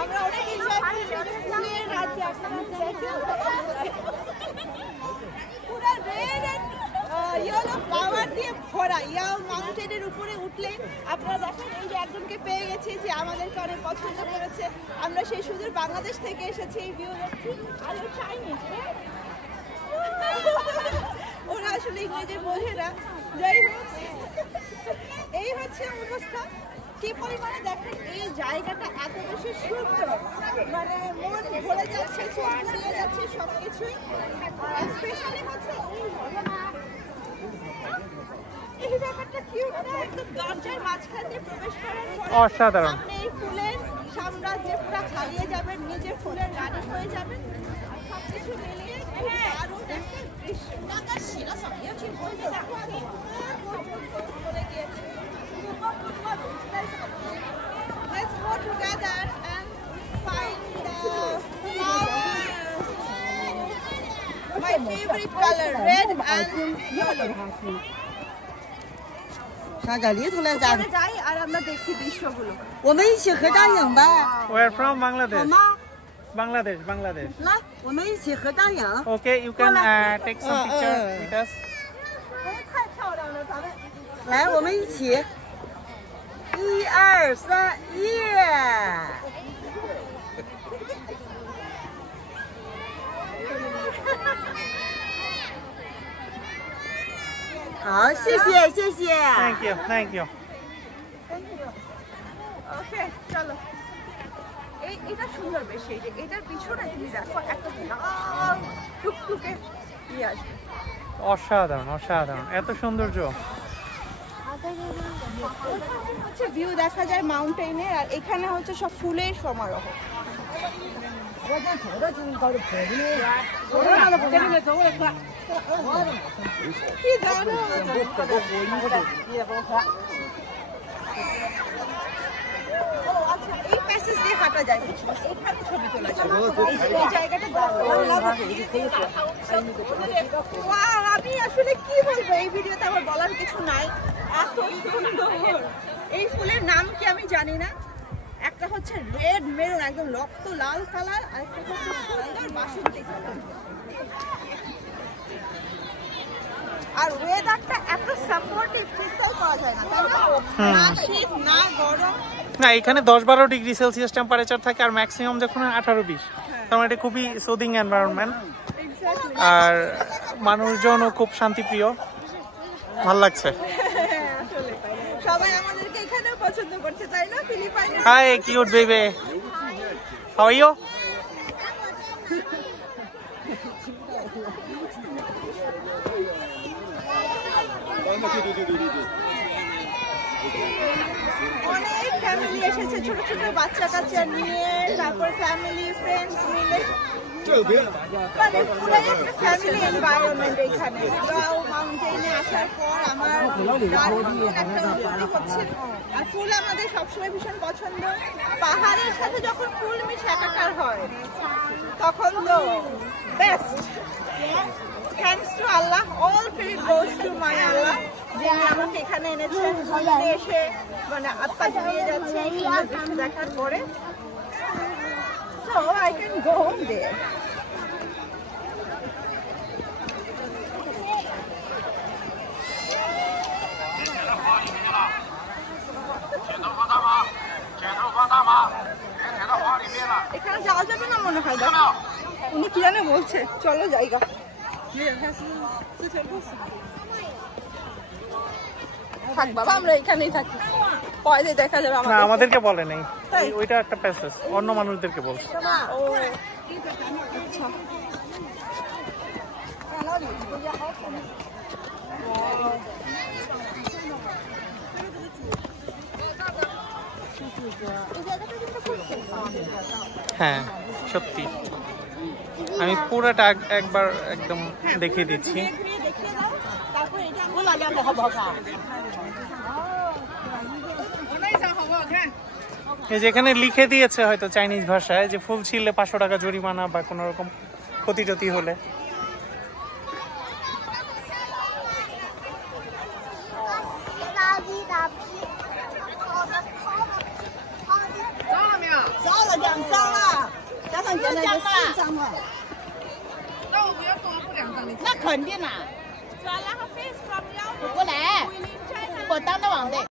আমরা অনেক এনজয় করছি ফুলের রাজ্যে পুরো রেড এন্ড ইয়েলো ফ্লাওয়ার দিয়ে ভরা। ইয়াও মাউন্টেনের উপরে উঠলে আপনারা দেখেন এই যে একজনকে পেয়ে গেছি যে আমাদেরকে অনেক পছন্দ করেছে। আমরা সেই সুদূর বাংলাদেশ থেকে এসেছি এই ভিউ দেখছি। আর চাইনিজ ওরা আসলে ইংরেজি বোঝে না। যাই হোক এই হচ্ছে অবস্থা। কি পরিমাণে দেখেন এই জায়গাটা এত বেশি সুন্দর, মানে মন ভরে যাচ্ছে, চোখ জুড়িয়ে যাচ্ছে সবকিছুই। স্পেশালি হচ্ছে এই ব্যাপারটা কিউট না, একদম দরজার মাঝখান দিয়ে প্রবেশ করার পরে অসাধারণ আপনি এই ফুলের সাম্রাজ্যে পুরো হারিয়ে যাবেন, নিজের ফুলের রানী হয়ে যাবেন। আর সবকিছু মিলিয়ে দারুণ একটা দৃশ্য। Let's go together and find the flowers. My favorite color, red and yellow. 上这里头来咋？ যাই আর আমরা দেখি দৃশ্যগুলো।我们一起合张影吧， We're from 好 Bangladesh. 吗？ Bangladesh. 来，我们一起合张影。 Okay, you can take some picture with us. 太漂亮了，咱们。来，我们一起，一二三，耶！好，谢谢谢谢。 Thank you. ওকে চলো। এটা সুন্দর বেশ, এই যে এটার পিছনে তুমি দেখো একটা লাল টুকটুকে ইয়ে আসবে। অসাধারণ এত সৌন্দর্য। হচ্ছে ভিউ দেখা যায় মাউন্টেনের, আর এখানে হচ্ছে সব ফুলের সমারোহ। কি দারুণ! এই প্যাসেজ দিয়ে হাঁটা যায়, এখানে ছবি তোলা যায়। এই জায়গাটা ওয়াও, আমি আসলে কি বলবো, এই ভিডিওতে আমার বলার কিছু নাই, এত সুন্দর। এই ফুলের নাম কি আমি জানি না। একটা হচ্ছে রেড মেরুন, একদম রক্ত লাল কালার, আর একটা হচ্ছে সুন্দর বাসন্তী কালার। আর ওয়েদারটা এত সাপোর্টিভ, চিন্তাই করা যায় না, তাই না? না শীত না গরম। না, এখানে 10-12 ডিগ্রি সেলসিয়াস টেম্পারেচার থাকে, আর ম্যাক্সিমাম যখন 18-20। তার মানে এটা খুবই সুদিং এনভায়রনমেন্ট, আর মানুষজনও খুব শান্তিপ্রিয়, ভাল লাগছে। সবাই আমাদেরকে এখানেও পছন্দ করছে, তাই না? ফিলিপাইনে। Hi cute baby, how are you? অনেক ফ্যামিলি এসেছে, ছোট ছোট বাচ্চা কাচ্চা নিয়ে, তারপর ফ্যামিলি ফ্রেন্ডস মিলে, মানে পুরো একটা ফ্যামিলি এনভায়রনমেন্ট এখানে। গাও মাউন্টেনে আসার পর আমার একটা অনুভূতি হচ্ছে, আর ফুল আমাদের সবসময় ভীষণ পছন্দ। পাহাড়ের সাথে যখন ফুল মিশে একাকার হয় তখন তো best. Thanks to Allah, all credit goes to my Allah, যিনি আমাকে এখানে এনেছেন। এসে মানে আত্মা জুড়িয়ে যাচ্ছে এই সুন্দর দৃশ্য দেখার পরে। So I can go home there. এখানে যাওয়া যাবে না মনে হয়, উনি কি জানে বলছে, চলো জায়গা। থাক বাবা, আমরা এখানেই থাকি, পরে দেখা যাবে। না, আমাদেরকে বলে নাই, ওইটা একটা প্যাসেজ, অন্য মানুষদেরকে বলছে। ও হ্যাঁ সত্যি, আমি পুরোটা একবার একদম দেখিয়ে দিচ্ছি। এই যেখানে লিখে দিয়েছে হয়তো চাইনিজ ভাষায় যে ফুল ছিঁড়লে 500 টাকা জরিমানা বা কোনো রকম ক্ষতি টতি হলে।那肯定啦，转然后 face from 我过来，我当的网队。